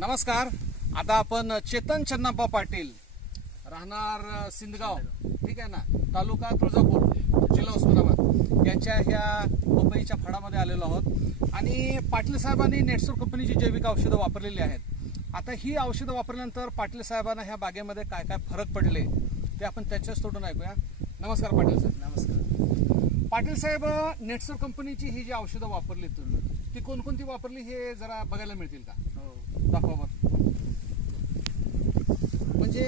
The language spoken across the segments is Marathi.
नमस्कार. आता आपण चेतन चन्नाप्पा पाटील, राहणार सिंदगाव, ठीक आहे ना, तालुका तुळजापूर, जिल्हा उस्मानाबाद यांच्या ह्या पपईच्या फळामध्ये आलेलो आहोत. आणि पाटील साहेबांनी नेटसोर कंपनीची जैविक औषधं वापरलेली आहेत. आता ही औषधं वापरल्यानंतर पाटील साहेबांना ह्या बागेमध्ये काय काय फरक पडले ते आपण त्याच्याच तोडून ऐकूया. नमस्कार पाटील साहेब. नमस्कार. पाटील साहेब, नेटसोर कंपनीची ही जी औषधं वापरली तुम्ही, ती कोणकोणती वापरली हे जरा बघायला मिळतील का? हो, दाखवा बरं. म्हणजे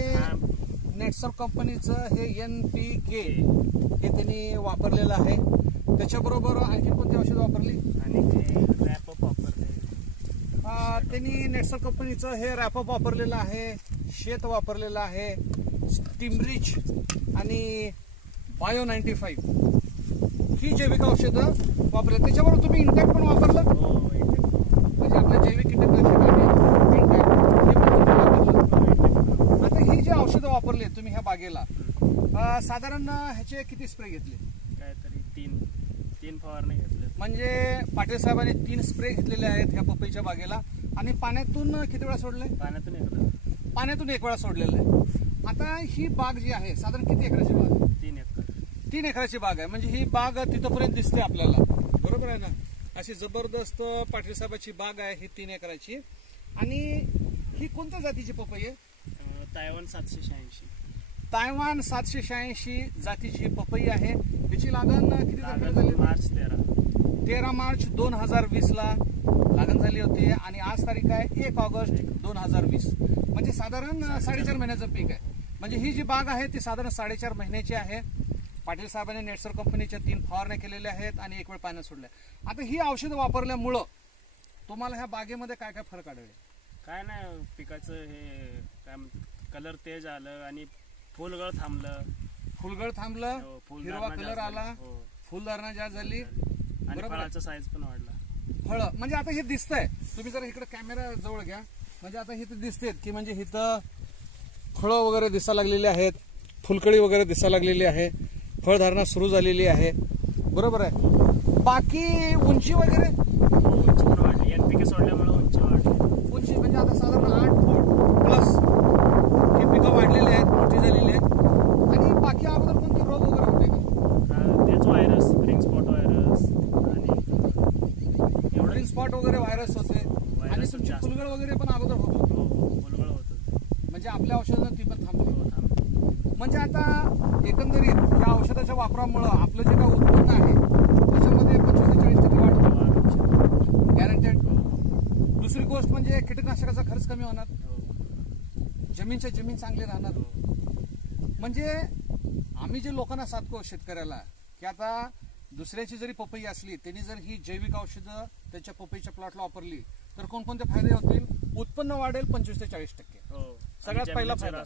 नेटसोर कंपनीचं हे NPK हे त्यांनी वापरलेलं आहे. त्याच्याबरोबर आणखी कोणती औषध वापरली? आणि रॅपअप वापरले. त्यांनी नेटसोर कंपनीचं हे रॅपअप वापरलेलं आहे, शेत वापरलेलं आहे, स्टीमरिच आणि बायो 95 ही जैविक औषधं वापरले. त्याच्याबरोबर तुम्ही इंटॅक्ट पण वापरलं? हो, म्हणजे आपलं जैविक कीटकनाशक आहे इंटॅक्ट, हे पण तुम्ही वापरलं. आता ही जी औषधं वापरली तुम्ही ह्या बागेला, साधारण ह्याचे किती स्प्रे घेतले? काहीतरी तीन फवारणी घेतले. म्हणजे पाटील साहेबांनी 3 स्प्रे घेतलेले आहेत ह्या पपईच्या बागेला. आणि पाण्यातून किती वेळा सोडले? पाण्यातून एकदा. पाण्यातून 1 वेळा सोडलेलं आहे. आता ही बाग जी आहे साधारण किती एकराची बाग आहे? 3 एकर. 3 एकराची बाग आहे. म्हणजे ही बाग तिथपर्यंत दिसते आपल्याला, बरोबर आहे ना? अशी जबरदस्त पाटील साहेबाची बाग आहे ही 3 एकराची. आणि ही कोणत्या जातीची पपई आहे? तायवान 786. तायवान 786 जातीची पपई आहे. याची लागण किती तारखेला झाली? मार्च 13 मार्च 2020 ला लागण झाली होती. आणि आज तारीख आहे 1 ऑगस्ट 2020. म्हणजे साधारण 4.5 महिन्याचं पीक आहे. म्हणजे ही जी बाग आहे ती साधारण 4.5 महिन्याची आहे. पाटील साहेबांनी नेटसोर कंपनीच्या 3 फवारण्या केलेल्या आहेत आणि 1 वेळ पाण्यात सोडल्या. आता ही औषधं वापरल्यामुळं तुम्हाला ह्या बागेमध्ये काय काय फरक आढळले? काय नाही, पिकाचं हे काय म्हणतात, कलर तेज आलं आणि फुलगळ थांबलं. फुलगळ थांबलं, हिरवा कलर आला, फुलधारणा जास्त झाली आणि फळाचा साईज पण वाढला. फळ म्हणजे आता हे दिसतंय, तुम्ही जर इकडे कॅमेरा जवळ घ्या. म्हणजे आता हे दिसतेत की म्हणजे इथं फळं वगैरे दिसायला लागलेली आहेत, फुलकळी वगैरे दिसायला लागलेली आहे, फळधारणा सुरू झालेली आहे, बरोबर आहे. बाकी उंची वगैरे उंची पण वाढली. NPK सोडल्यामुळे उंची वाढली. उंची म्हणजे आता साधारण 8 फूट प्लस हे पिकं वाढलेले आहेत, मोठी झालेली आहेत. आणि बाकी अगोदर कोणते रोग वगैरे होते का? तेच व्हायरस, रिंग स्पॉट व्हायरस आणि रिंग स्पॉट वगैरे व्हायरस होते. आणि तुमची फुलगळ वगैरे पण अगोदर होत होती. फुलगळ होत. म्हणजे आपल्या औषधानं ती पण थांबली. म्हणजे आता एकंदरीत या औषधाच्या वापरामुळं आपलं जे काय उत्पन्न आहे त्याच्यामध्ये 25 ते 40% वाढ होते, गॅरंटेड. दुसरी गोष्ट म्हणजे कीटकनाशकाचा खर्च कमी होणार, जमीनच्या जमीन चांगली राहणार. म्हणजे आम्ही जे लोकांना सांगतो शेतकऱ्याला की आता दुसऱ्याची जरी पपई असली त्यांनी जर ही जैविक औषधं त्यांच्या पपईच्या प्लॉटला वापरली तर कोणकोणते फायदे होतील? उत्पन्न वाढेल 25 ते 40%. सगळ्यात पहिला फायदा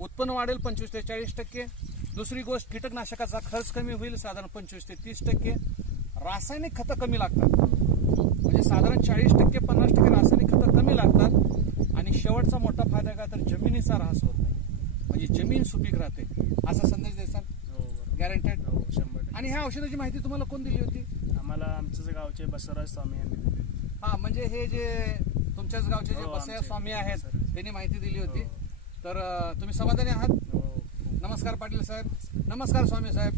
उत्पन्न वाढेल 25 ते 40%. दुसरी गोष्ट, कीटकनाशकाचा खर्च कमी होईल, साधारण 25 ते 30%. रासायनिक खतं कमी लागतात, म्हणजे साधारण 40% 50% रासायनिक खतं कमी लागतात. आणि शेवटचा मोठा फायदा काय तर जमिनीचा ऱ्हास होत नाही, म्हणजे जमीन सुपीक राहते, असा संदेश द्यायचा. गॅरंटेड. 100%. आणि ह्या औषधाची माहिती तुम्हाला कोण दिली होती? आम्हाला आमच्याच गावचे बसवराज स्वामी यांनी दिली. म्हणजे हे जे तुमच्याच गावचे जे बसया स्वामी आहेत त्यांनी माहिती दिली होती. तर तुम्ही समाधानी आहात? नमस्कार पाटील साहेब. नमस्कार स्वामी साहेब.